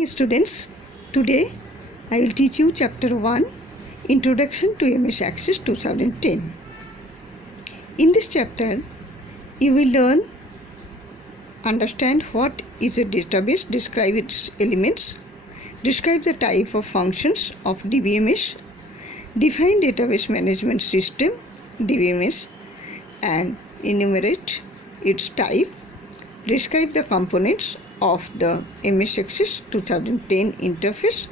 Morning students, today I will teach you chapter 1, Introduction to MS Access 2010. In this chapter, you will understand what is a database, describe its elements, describe the type of functions of DBMS, define database management system DBMS and enumerate its type, describe the components of the MS Access 2010 interface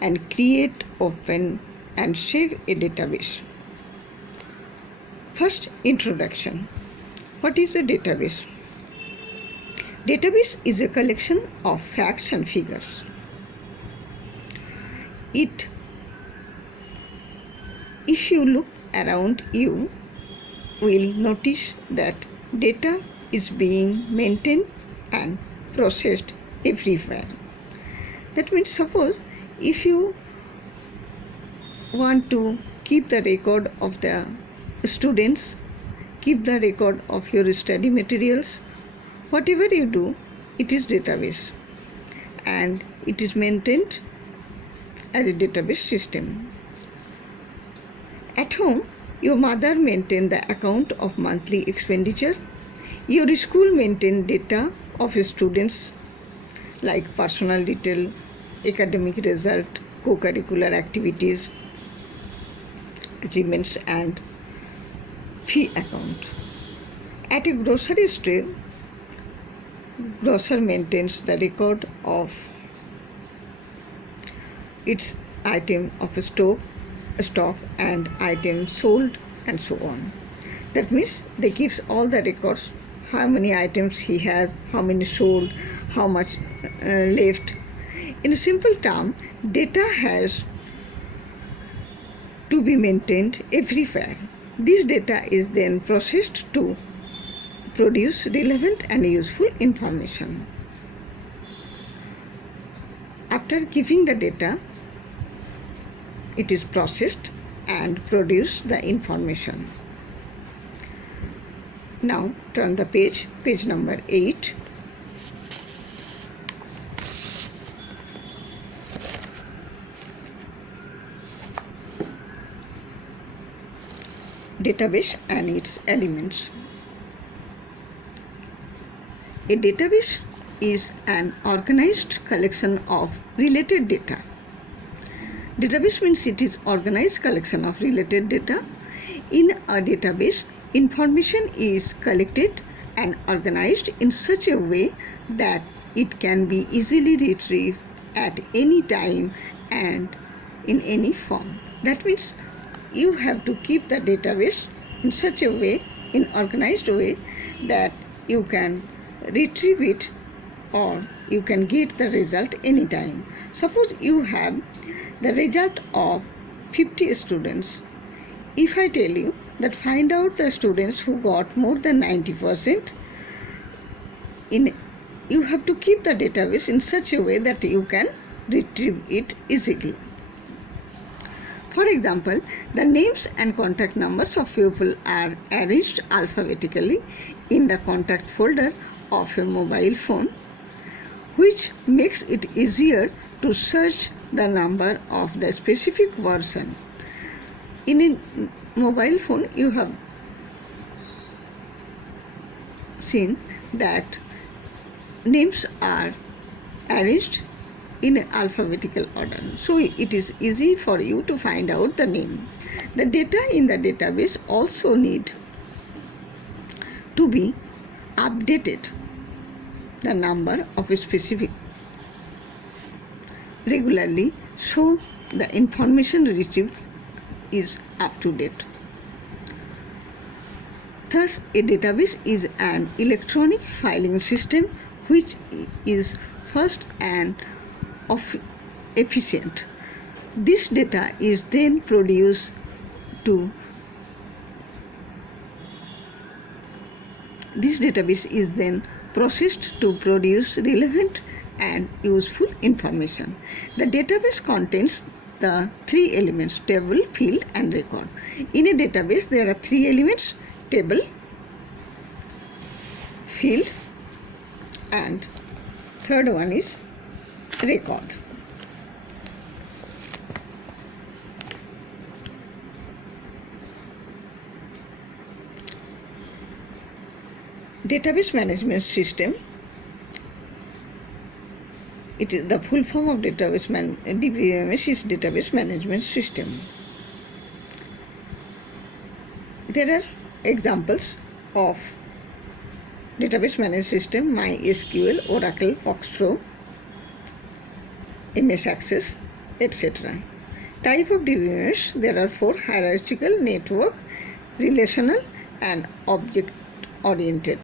and create, open and save a database. First, introduction. What is a database? Database is a collection of facts and figures. If you look around you, will notice that data is being maintained and processed everywhere. That means, suppose if you want to keep the record of the students, keep the record of your study materials, whatever you do, it is database and it is maintained as a database system. At home, your mother maintains the account of monthly expenditure. Your school maintains data of students like personal detail, academic result, co-curricular activities, achievements and fee account. At a grocery store, grocer maintains the record of its item of stock and items sold and so on. That means they give all the records, how many items he has, how many sold, how much left. In simple term, data has to be maintained everywhere. This data is then processed to produce relevant and useful information. After keeping the data, it is processed and produce the information. Now turn the page number 8. Database and its elements. A database is an organized collection of related data. Database means it is organized collection of related data. In a database, information is collected and organized in such a way that it can be easily retrieved at any time and in any form. That means you have to keep the database in such a way, in organized way, that you can retrieve it or you can get the result anytime. Suppose you have the result of 50 students. If I tell you that find out the students who got more than 90%, you have to keep the database in such a way that you can retrieve it easily. For example, the names and contact numbers of people are arranged alphabetically in the contact folder of a mobile phone, which makes it easier to search the number of the specific version. In a mobile phone, you have seen that names are arranged in alphabetical order, so it is easy for you to find out the name. The data in the database also need to be updated. The number of a specific regularly, so the information retrieved is up to date. Thus, a database is an electronic filing system which is fast and efficient. This data is then produced to This database is then processed to produce relevant and useful information. The database contains the three elements: table, field and record. In a database there are three elements: table, field and third one is record. Database management system. It is the full form of DBMS is database management system. There are examples of database management system: MySQL, Oracle, Foxtrot, MS Access, etc. Type of DBMS: there are 4: hierarchical, network, relational, and object oriented.